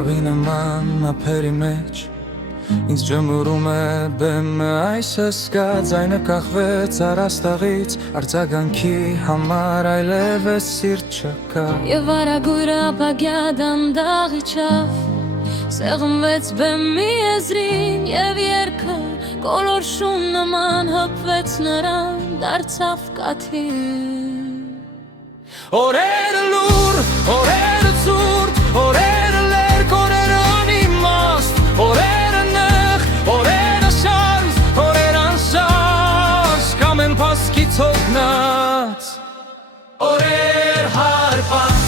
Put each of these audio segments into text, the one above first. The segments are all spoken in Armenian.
Կավի նման ափերի մեջ ինձ ջմուրում է բեմը այս հսկա ձայնը կախվեց առաստաղից արձագանքի համար այլևս սիրտ չկա Եվ արագույրը ապագյա դանդաղ իջավ Սեղմվեց բեմի եզրին և երգը Կոլորշուն նման հպվեց նրան դարձավ կաթիլ Օրերը լուր, օրերը ցուրտ, օրերը լերկ, օրերը անիմաստ Օրերը նեղ, օրերը շարժ, օրերը անշարժ Կամ են պասկից հոգնած Օրեր հարպած,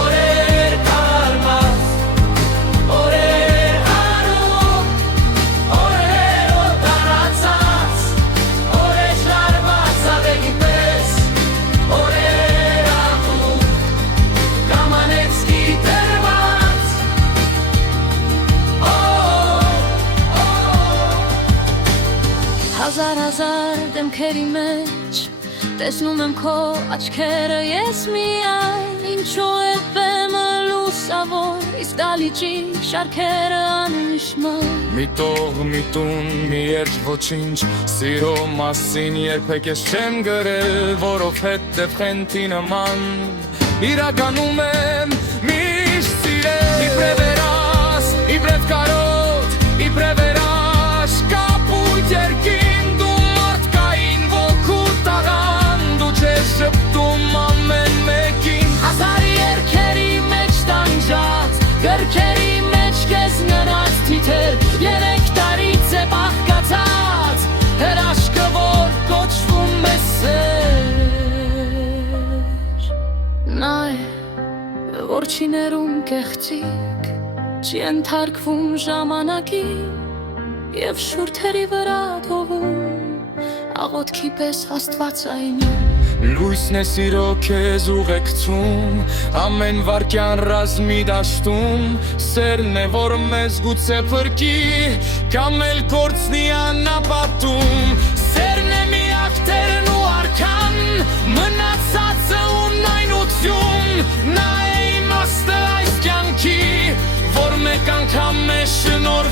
օրեր կարմած Օրեր հարում, օրեր օտարացած Օրեր շարված ավելի պես Օրեր աղում, կամ անեցքի տերված Հազար դեմքերի մեջ Տեսնում եմ քո աչքերը ես միայն Ինչու է բեմը լուսավոր Իսկ դալիճի շարքերը աննշման Մի տող, մի տուն, մի երջ ոչինչ Սիրո մասին երբեք ես չեմ գրել Որովհետև խենթի նման Իրականում եմ միշտ սիրել Իբրև երաս, իբրև կարոտ, իբրև երաշ Կապույտ երկին դու մարդկային ոգու տաղան Դու չես շպտում ամեն մեկին Հազար երգերի մեջ տանջած Գրքերի մեջ կեզ նրած թիթեր Երեք տարից է բաղկացած Հրաշքը որ կոչվում է սեր Նա է որ չի ներում կեղծիկ Չի ենթարկվում ժամանակին Եվ շուրթերի վրա թովում Աղոտքի պես աստվածային Լույսն է սիրո քեզ ուղեկցում Ամեն վարկյան ռազմի դաշտում Սերն է որ մեզ գուցե փրկի Կամ էլ կորցնի անապատում Սերն է միակ տերն ու արքան Մնացածը ունայնություն Նա է իմաստը այս կյանքի Որ մեկ անգամ է շնորհ